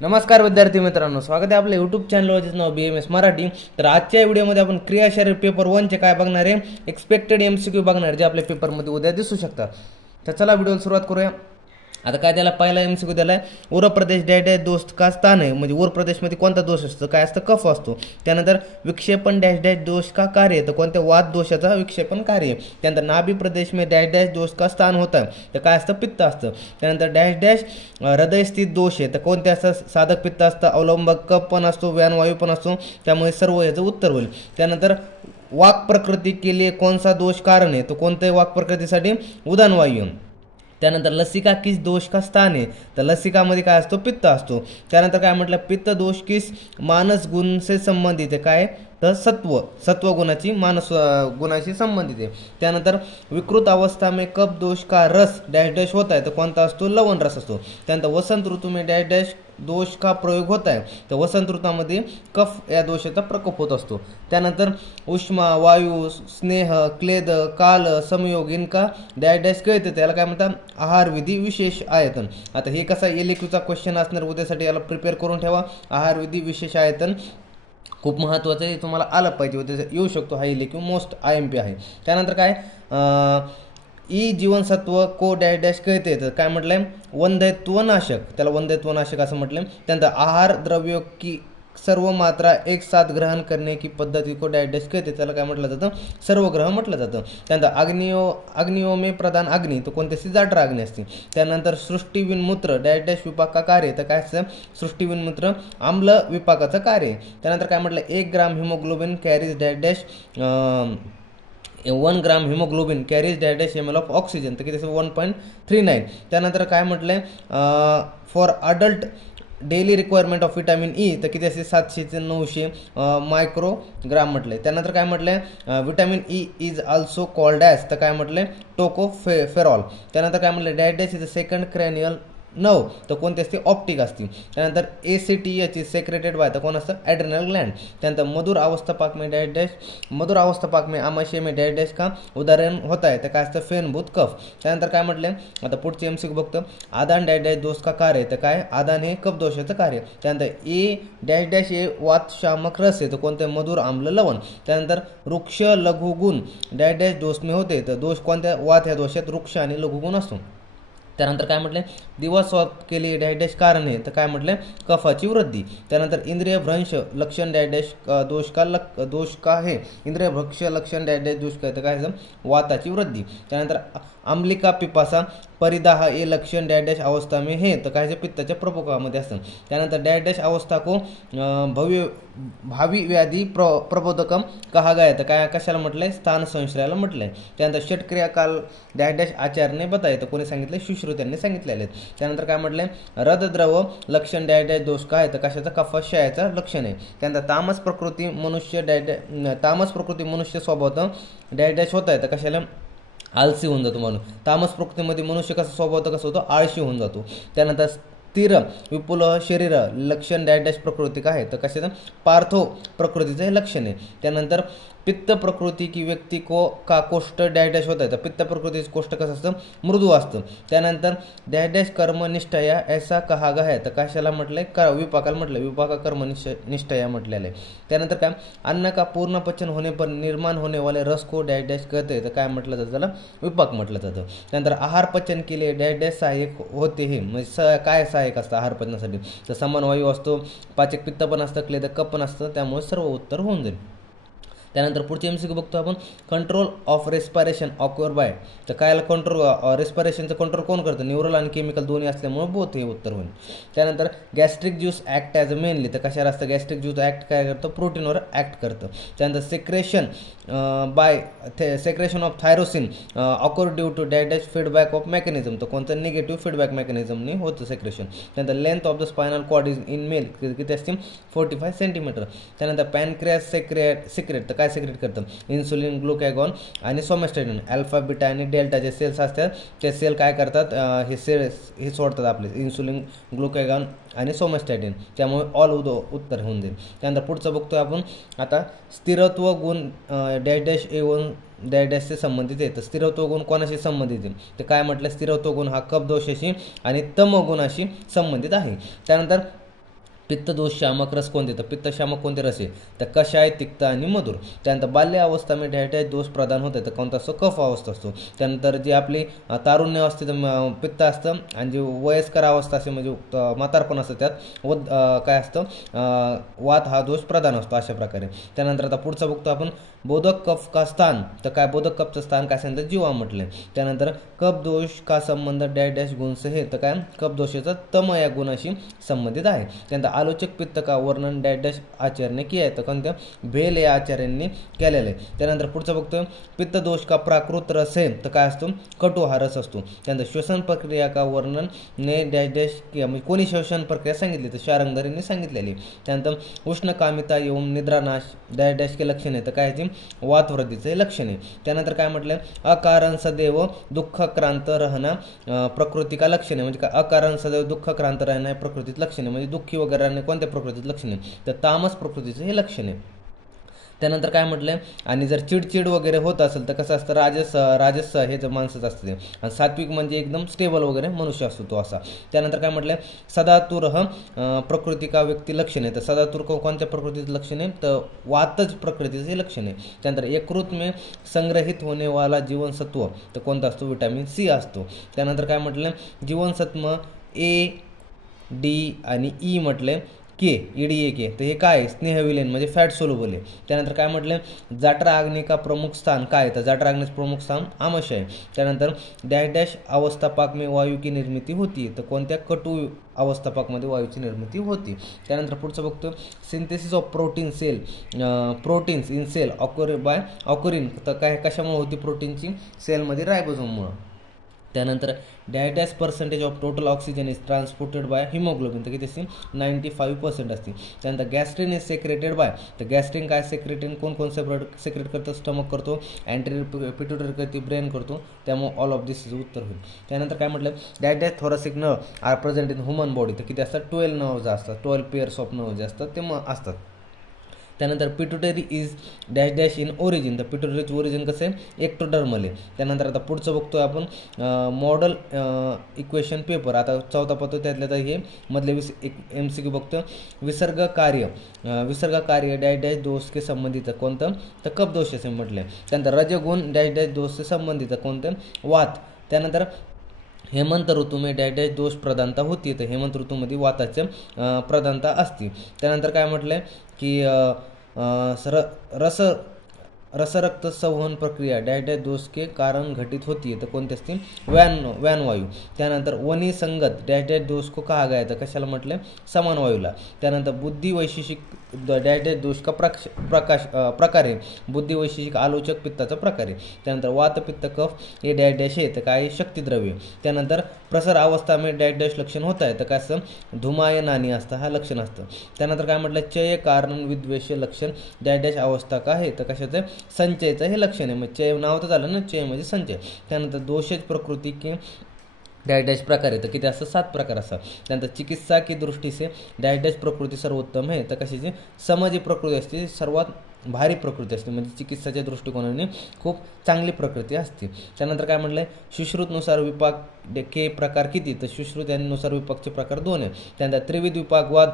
नमस्कार विद्यार्थी मित्रांनो, स्वागत आहे आपल्या यूट्यूब चॅनलवर, ज्याचं नाव BMS मराठी। तर आजच्या व्हिडिओमध्ये आपण क्रियाशारीर पेपर 1 चे काय बघणार आहे, एक्सपेक्टेड MCQ बघणार जे आपल्या पेपरमध्ये उद्या दिसू शकतात। तर चला व्हिडिओला सुरुवात करूया। आता काय त्याला पहिला MCQ दिलाय, उर प्रदेश डॅश डॅश दोष का स्थान आहे, म्हणजे उर प्रदेशमध्ये कोणता दोष असतो, काय असतं, कफ असतो। त्यानंतर विक्षेपण डॅश डॅश दोष का कार्य, तर कोणत्या वात दोषाचा विक्षेपण कार्य। त्यानंतर नाभी प्रदेश में डॅश डॅश दोष का स्थान होता है, तर काय असतं, पित्त असतं। त्यानंतर डॅश डॅश हृदय स्थित दोष आहे, तर कोणते असतं, साधक पित्त असतं, अवलंबक कफ पण असतो, व्यानवायू पण असतो, त्यामुळे सर्व याचं उत्तर होईल। त्यानंतर वाक प्रकृती के लिए कौन सा दोष कारण आहे, तो कोणत्या वाक प्रकृतीसाठी, उदान वायू। त्यानंतर लसिका किस दोष का स्थान आहे, तर लसिकामध्ये काय असतो, पित्त असतो। त्यानंतर काय म्हटलं, पित्त दोष किस मानस गुण से संबंधित आहे, काय तर सत्व गुणाची मानस गुणाशी संबंधित आहे। त्यानंतर विकृत अवस्था में कफ दोष का रस डॅश डॅश होता है, तर कोणता असतो, लवण रस असतो। त्यानंतर वसंत ऋतू में डॅश डॅश दोष का प्रयोग होता है, तर वसंत ऋतूमध्ये कफ या दोषाचा प्रकोप होत असतो। त्यानंतर उष्मा वायू स्नेह क्लेद काल समयोग इनका डॅश डॅश कळते, त्याला काय म्हणतात, आहार विधी विशेष आयतन। आता हे कसा LAQचा क्वेश्चन असणार उद्यासाठी, याला प्रिपेअर करून ठेवा। आहार विधी विशेष आयतन खूप महत्त्वाचं आहे, तुम्हाला आलं पाहिजे, उद्या येऊ शकतो, हा LAQ मोस्ट IMP आहे। त्यानंतर काय ई जीवनसत्व को डॅश डॅश कहते, तर काय म्हटलंय, वंध्यत्वनाशक, त्याला वंध्यत्वनाशक असं म्हटलंय। त्यानंतर आहार द्रव्यों की सर्व मात्रा एक साथ ग्रहण करने की पद्धती को डॅश डॅश कहते, त्याला काय म्हटलं जातं, सर्वग्रह म्हटलं जातं। त्यानंतर अग्नियों में प्रधान अग्नि, तो कोणत्याची जाठरा अग्नी असते। त्यानंतर सृष्टिविन्मूत्र डॅश डॅश विपाक का कार्य, तर काय असतं, सृष्टिविन्मूत्र आम्ल विपाकाचं कार्य। त्यानंतर काय म्हटलं, 1 gram haemoglobin carries dash dash 1 gram haemoglobin carries dash dash ml of oxygen, तर किती 1.39। त्यानंतर काय म्हटलंय, for adult daily requirement of vitamin E, तर किती असते, 700 ते 900 मायक्रोग्राम म्हटलंय। त्यानंतर काय म्हटलंय, vitamin E is also called as, तर काय म्हटलंय, टोकोफेरॉल। त्यानंतर काय म्हटलं, dash dash is a second cranial नव, तर कोणती असते, ऑप्टिक असते। त्यानंतर ACTH सेक्रेटेड बाय, तर कोण असतं, ॲड्रिनल ग्लँड। त्यानंतर मधुर अवस्थापाक में डॅश डॅश मधुर अवस्थापाक में आमाशय में डॅश डॅश का उदाहरण होता है, तर काय असतं, फेनभूत कफ। त्यानंतर काय म्हटलंय, आता पुढचे MCQ बघतो, आदान डॅश डॅश दोष का कार्य, तर काय आदान हे कफ दोषाचं कार्य। त्यानंतर ए डॅश डॅश हे वातशामक रस आहे, तर कोणतं, मधुर आम्ल लवण। त्यानंतर वृक्ष लघुगुण डॅश डॅश दोष में होते, तर दोष कोणत्या, वात ह्या दोषात वृक्ष आणि लघुगुण असतो। त्यानंतर काय म्हटलं, दिवस के लिए डॅश डॅश कारण आहे, तर काय म्हटलं, कफाची वृद्धी। त्यानंतर इंद्रिय भ्रंश लक्षण डॅश डॅश दोष का आहे, इंद्रिय भ्रंश लक्षण डॅश डॅश दोष काय, तर काय, वाताची वृद्धी। त्यानंतर आम्लिका पिपासा परिदाह हे लक्षण डॅश डॅश अवस्था में हे, तर काय, पित्ताच्या प्रकोपामध्ये असतं। त्यानंतर डॅश डॅश अवस्था को भावी व्याधी प्रबोधकम कहा गया, तर काय कशाला म्हटलंय, स्थान संश्रयाला म्हटलंय। त्यानंतर षटक्रिया काल डॅश डॅश आचार्यने बताय, तर कोणी सांगितलं, सुश्रुत्यांनी सांगितलेले आहेत। त्यानंतर काय म्हटलंय, रदद्रव लक्षण डॅश डॅश दोष काय, तर कशाचा, कफाशयाचा लक्षण आहे। त्यानंतर तामस प्रकृती मनुष्य स्वभावत डॅश डॅश होत आहे, तर कशाला, आळसी होऊन जातो म्हणून। तामस प्रकृतीमध्ये मनुष्य कसं स्वभाव कसं होतो, आळशी होऊन जातो। त्यानंतर स्थिर विपुल शरीर लक्षण डॅश डॅश प्रकृती काय आहे, तर कशाचं, पार्थो प्रकृतीचं हे लक्षण आहे। त्यानंतर पित्त प्रकृती की व्यक्ती को का कोष्ठ डॅश डॅश होत आहे, तर पित्त प्रकृतीचं कोष्ठ कसं असतं, मृदू असतं। त्यानंतर डॅश डॅश कर्मनिष्ठया ऐसा कहा गया आहे, तर कशाला म्हटलंय, विपाकाला म्हटलं, विपाका कर्मनिष्ठया म्हटलेलं आहे। त्यानंतर काय, अन्न का पूर्ण पचन होणे पर निर्माण होने वाले रस को डॅश डॅश कहते, तर काय म्हटलं जातं, त्याला विपाक म्हटलं जातं। त्यानंतर आहार पचन केले डॅश डॅश सहाय्यक होते, हे म्हणजे काय सहाय्यक असतं आहार पचनासाठी, तर समन्वयू असतो, पाचक पित्त पण असतं, क्लेदक कफ पण असतं, त्यामुळे सर्व उत्तर होऊन जाईल। त्यानंतर पुढचे MCQ बघतो आपण, कंट्रोल ऑफ रेस्पिरेशन ऑक्युअर बाय, तर काय कंट्रोल रेस्पिरेशनचं कंट्रोल कोण करतं, न्यूरल आणि केमिकल दोन्ही असल्यामुळे बोथ हे उत्तर होईल। त्यानंतर gastric juice act as a mainly, तर कशावर असतं, गॅस्ट्रिक ज्यूस ॲक्ट काय करतं, प्रोटीनवर ॲक्ट करतं। त्यानंतर secretion of thyroxine occur due to dash dash feedback of mechanism, तर कोणतं, निगेटिव्ह फीडबॅक मेकॅनिझमने होतं सेक्रेशन। त्यानंतर length of the spinal cord is in male किती असते, 45 सेंटीमीटर। त्यानंतर पॅनक्रियास सिक्रेट, तर काय सिक्रेट करतं, इन्सुलिन ग्लुकॅगॉन आणि सोमॅस्टेटिन। अल्फा बीटा आणि डेल्टा जे सेल्स असतात, ते सेल काय करतात, हे सोडतात आपले इन्सुलिन ग्लुकॅगॉन आणि सोमॅस्टेटिन, त्यामुळे ऑल उत्तर होऊन जाईल। त्यानंतर पुढचं बघतोय आपण आता, स्थिरत्व गुण डॅश डॅश A1 डॅश डॅशशी संबंधित आहे, तर स्थिरत्व गुण कोणाशी संबंधित आहे, तर काय म्हटलं, स्थिरत्व गुण हा कफ दोषाशी आणि तमोगुणाशी संबंधित आहे। त्यानंतर पित्तदोष शामक रस कोणते, तर पित्त शामक कोणते रस आहे, तर कषाय, तिक्त आणि मधुर. त्यानंतर बाल्य अवस्था में डायबिटीज दोष प्रदान होते, तर कोणता असतो, कफ अवस्था असतो. त्यानंतर जी आपली तारुण्य असते तर पित्त असतं, आणि जी वयस्कर अवस्था असते म्हणजे म्हातारपण असतं त्यात काय असतं, वात हा दोष प्रधान असतो अशा प्रकारे. त्यानंतर आता पुढचा बघतो आपण बोधक कफ का स्थान, तर काय बोधक कफचं स्थान काय सांगितलं, जीवा म्हटलंय. त्यानंतर कफ दोष का संबंध डॅश गुण से हे, तर काय कफ दोषाचा तम या गुणाशी संबंधित आहे. त्यानंतर आलोचक पित्त का वर्णन डॅश आचार्याने किया आहे, तर कोणत्या भेल या आचार्यांनी केलेलं आहे. त्यानंतर पुढचं बघतोय पित्त दोष का प्राकृत रस आहे, तर काय असतो, कटू हा रस असतो. त्यानंतर श्वसन प्रक्रिया का वर्णन ने डॅश किया, म्हणजे कोणी श्वसन प्रक्रिया सांगितली, तर शारंगधरींनी सांगितलेली. त्यानंतर उष्णकामिता येऊन निद्रानाश डॅश के लक्षण आहे, तर काय वातवृद्धीचे लक्षण आहे. त्यानंतर काय म्हटलंय अकारण सदैव दुःखक्रांत रहना प्रकृती का लक्षण आहे, म्हणजे काय अकारण सदैव दुःखक्रांत रहना प्रकृतीत लक्षण आहे, म्हणजे दुःखी वगैरे राहणे कोणत्या प्रकृतीत लक्षण आहे, तर तामस प्रकृतीचं हे लक्षण आहे. त्यानंतर काय म्हटलंय आणि जर चिडचिड वगैरे होत असेल तर कसं असतं, राजस हे जर माणसंच असते, आणि सात्विक म्हणजे एकदम स्टेबल वगैरे मनुष्य असतो तो असा. त्यानंतर काय म्हटलंय सदातुर प्रकृती का व्यक्ती लक्षण आहे, तर सदातुर कोणत्या प्रकृतीचं लक्षण आहे, तर वातज प्रकृतीचे लक्षण आहे. त्यानंतर यकृत में संग्रहित होने वाला जीवनसत्व, तर कोणता असतो, विटॅमिन सी असतो. त्यानंतर काय म्हटलंय जीवनसत्व ए डी आणि ई म्हटलंय के EDA के, तर हे काय स्नेहविलीन म्हणजे फॅट सोल्युबल आहे. त्यानंतर काय म्हटलं जठराग्नी का प्रमुख स्थान काय, तर जठराग्नीचं प्रमुख स्थान आमाशय आहे. त्यानंतर डॅश अवस्थापाक में वायू की निर्मिती होती, तर कोणत्या कटू अवस्थापाकमध्ये वायूची निर्मिती होती. त्यानंतर पुढचं बघतो synthesis of protein cell proteins in cell occurring, तर काय कशामुळे होती, प्रोटीनची सेलमध्ये रायबोझोममुळे. त्यानंतर dash percentage of total oxygen is transported by haemoglobin, तर किती असते 95% असते. त्यानंतर गॅस्ट्रिन इज सेक्रेटेड बाय, तर गॅस्ट्रिन काय सेक्रेटिन कोण सेक्रेट करतो, स्टमक करतो, अँटेरियर पिट्युटरी करते, ब्रेन करतो, त्यामुळे ऑल ऑफ दिस इज उत्तर होईल. त्यानंतर काय म्हटलं dash thoracic nerve are present in human body, तर किती असतात 12 नर्व्स असतात, 12 पेअर्स ऑफ नर्व जे असतात ते असतात. त्यानंतर pituitary is dash in origin, तर पिट्युटरीचं ओरिजिन कसं आहे, एक्टोडर्मल आहे. त्यानंतर आता पुढचं बघतोय आपण मॉडल इक्वेशन पेपर, आता चौथा पत्तो त्यातल्या तर हे मधले MCQ बघतो विसर्ग कार्य डॅश दोष के संबंधित कोणतं, तर कफ दोष असे म्हटलं. त्यानंतर रजगुण डॅश दोष से संबंधित कोणतं, वात. त्यानंतर हेमंत ऋतू में डॅश दोष प्रधानता होती, तर हेमंत ऋतूमध्ये वाताच्या प्रधानता असते. त्यानंतर काय म्हटलंय की रसरक्त संवहन प्रक्रिया डॅश दोष के कारण घटित होती है, तर कोणती असते व्यान वायू. त्यानंतर वनी संगत डॅश दोष को कहा गया, तर कशाला म्हटलं समान वायूला. त्यानंतर बुद्धी वैशिष्टिक डॅश दोष का प्रकार आहे, बुद्धी वैशिष्टिक आलोचक पित्ताचा प्रकार आहे. त्यानंतर वात पित्त कफ हे डॅश आहे, तर काय शक्तिद्रव्य. त्यानंतर प्रसर अवस्था में डॅश लक्षण होत आहे, तर काय असतं धुमायनानी असतं हा लक्षण असतं. त्यानंतर काय म्हटलं चय कारण विद्वेष लक्षण डॅश अवस्था का आहे, तर कशाचं संचयचं हे लक्षण आहे. मग चय नाव तर झालं ना, चय म्हणजे संचय. त्यानंतर दोषज प्रकृती की डॅश प्रकार आहे, तर किती असतं 7 प्रकार असतात. त्यानंतर चिकित्सा की दृष्टी से डॅश प्रकृती सर्वोत्तम आहे, तर कशाची समजी प्रकृती असते सर्वात भारी प्रकृती असते, म्हणजे चिकित्साच्या दृष्टिकोनाने खूप चांगली प्रकृती असते. त्यानंतर काय म्हटलंय सुश्रुतनुसार विपाक के प्रकार किती, तर सुश्रुत यानुसार विपाकचे प्रकार 2 आहे. त्यानंतर त्रिविध विपाकवाद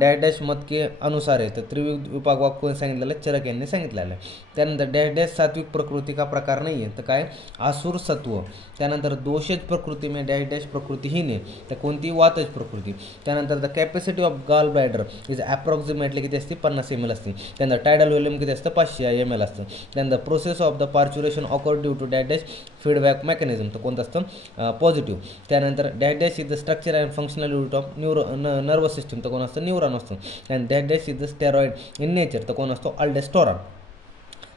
डॅश मत के अनुसार आहे, तर त्रिविध विपाकवाद कोण सांगितलेलं आहे, चरक यांनी सांगितलेलं आहे. त्यानंतर डॅश सात्विक प्रकृती का प्रकार नाही आहे, तर काय आसुर सत्व. त्यानंतर दोषज प्रकृती में डॅश प्रकृती ही नाही, तर कोणती वातज प्रकृती. त्यानंतर the capacity of gall bladder is approximately किती असते 50 ml असते. त्यानंतर टायडल व्हॉल्यूम किती असतं 500 ml असतं. त्यानंतर process of the parturition occur due to dash feedback mechanism, तर कोणतं असतं पॉझिटिव्ह. त्यानंतर dash is the structure and functional unit of nervous system, तर कोण असतं न्यूरॉन असतं. And dash is the steroid in nature, तर कोण असतो अल्डेस्टोरॉन.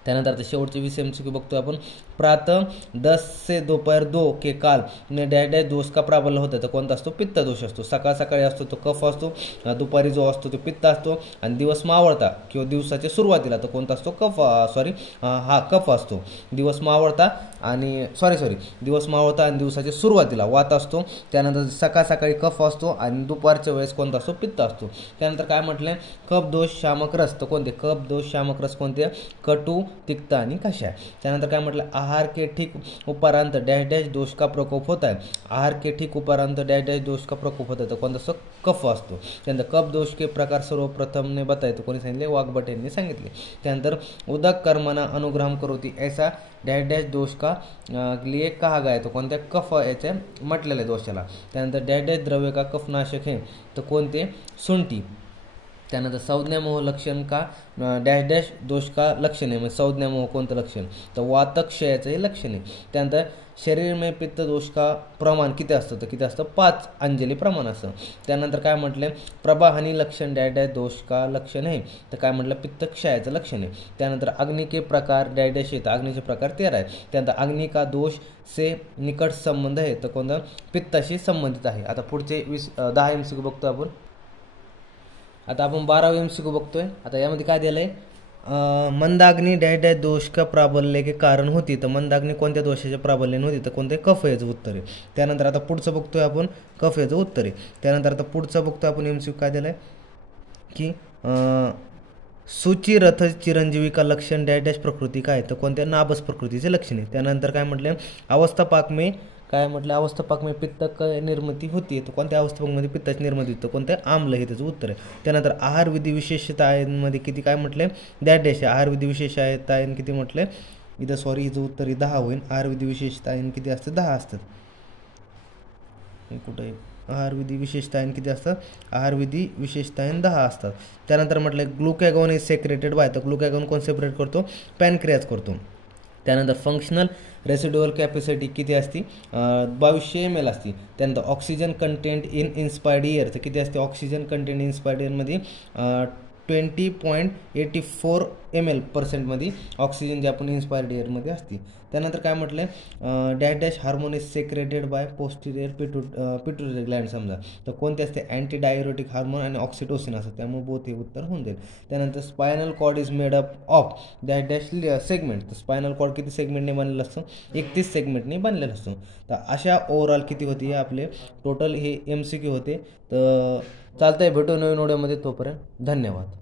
त्यानंतर आता शेवटचे 20 MCQ बघतोय आपण प्रातः 10 से दोपहर 2 के काल डॅश दोष का प्राबल्य होतं, तर कोणता असतो पित्त दोष असतो. सकाळी असतो तो कफ असतो, दुपारी जो असतो तो पित्त असतो, आणि दिवस मावळता किंवा दिवसाच्या सुरुवातीला तर कोणता असतो कफ असतो. दिवस मावळता आणि दिवसाच्या सुरुवातीला वात असतो. त्यानंतर सकाळी कफ असतो आणि दुपारच्या वेळेस कोणता असतो पित्त असतो. त्यानंतर काय म्हटलंय कफ दोष शामक रस, तर कोणते कफ दोष शामक रस कोणते कटू तिक्ता आणि कषाय। त्यानंतर काय म्हटलं, आहार के ठीक उपरांत डॅश डॅश दोष का प्रकोप होता है। आहार के ठीक उपरांत डॅश डॅश दोष का प्रकोप होता है, तर कोणता असतो, कफ असतो। त्यानंतर कफ दोष के प्रकार सर्वप्रथमने बताए, तो कोणी सांगितले, वाघभट यांनी सांगितले। त्यानंतर उदक कर्मणा अनुग्रहम करोती ऐसा डॅश डॅश दोष का लिए कहा गया, तो कोणत्या, कफ याच्या म्हटलेल्या दोषाला। त्यानंतर डॅश डॅश द्रव्य का कफनाशक है, तर कोणते, सुंठी। त्यानंतर संज्ञामोह लक्षण का डॅश डॅश दोष का लक्षण आहे, म्हणजे संज्ञामोह कोणतं लक्षण, तर वातक्षयाचं हे लक्षण आहे। त्यानंतर शरीर में पित्त दोष का प्रमाण किती असतं, तर किती असतं, 5 अंजली प्रमाण असतं। त्यानंतर काय म्हटलं, प्रभाहानी लक्षण डॅश डॅश दोष का लक्षण आहे, तर काय म्हटलं, पित्तक्षयाचं लक्षण आहे। त्यानंतर अग्नि के प्रकार डॅश डॅश आहे, तर अग्नीचे प्रकार 13 आहेत। त्यानंतर अग्नि का दोष से निकट संबंध आहे, तर कोणतं, पित्ताशी संबंधित आहे। आता पुढचे 10 MCQ बघतो आपण। आता आपण 12 MCQ बघतोय। आता यामध्ये काय दिलं आहे, मंदाग्नी डॅश डॅश दोष का प्राबल्य के कारण होती, तर मंदाग्नी कोणत्या दोषाच्या प्राबल्याने होती, तर कोणते, कफ याचं उत्तर आहे। त्यानंतर आता पुढचं बघतोय आपण, कफ याचं उत्तर आहे। त्यानंतर आता पुढचं बघतोय आपण MCQ काय दिलं आहे की सूचिरथ चिरंजीवी का लक्षण डॅश डॅश प्रकृती काय, तर कोणत्या, नाभस प्रकृतीचे लक्षण आहे। त्यानंतर काय म्हटलं, अवस्थापाक में काय म्हटलं, अवस्थापाक में पित्त निर्मिती होती, तर कोणत्या अवस्थापाकमध्ये पित्ताची निर्मिती होतं, कोणत्या, आम्ल हे त्याचं उत्तर आहे। त्यानंतर आहार विधी विशेषतांमध्ये किती काय म्हटले, डॅश डॅश आहार विधी विशेषतांमध्ये किती म्हटले, इथं सॉरी हिचं उत्तर 10 होईल। आहार विधी विशेषतांमध्ये किती असतं, 10 असतात। कुठं आहे, आहार विधी विशेषतांमध्ये किती असतात, आहार विधी विशेषतांमध्ये 10 असतात। त्यानंतर म्हटलं, ग्लुकॅगॉन इज सेक्रेटेड बाय, तर ग्लुकॅगॉन कोण सेपरेट करतो, पॅनक्रियाज करतो। त्यानंतर फंक्शनल रेसिड्युअल कॅपॅसिटी किती असती, 2200 ml असती। त्यानंतर oxygen content in inspired air, तर किती असते, ऑक्सिजन कंटेंट इन्स्पायर्ड एअरमध्ये 20.84 ml% मध्ये ऑक्सिजन जे आपण इन्स्पायर्ड एअरमध्ये असते। त्यानंतर काय म्हटलं, dash dash hormone is secreted by posterior pituitary gland, समजा, तर कोणते असते, अँटी डायरोटिक हार्मोन आणि ऑक्सिटोसिन असतं, त्यामुळे बोथ हे उत्तर होऊन जाईल। त्यानंतर spinal cord is made up of dash dash segment, तर स्पायनल कॉर्ड किती सेगमेंटने बनलेलं असतं, 31 सेगमेंटने बनलेलं असतं। तर अशा ओव्हरऑल किती होती, आपले टोटल हे MCQ होते। तर चालतंय, भेटू नवीन व्हिडिओमध्ये, तोपर्यंत धन्यवाद।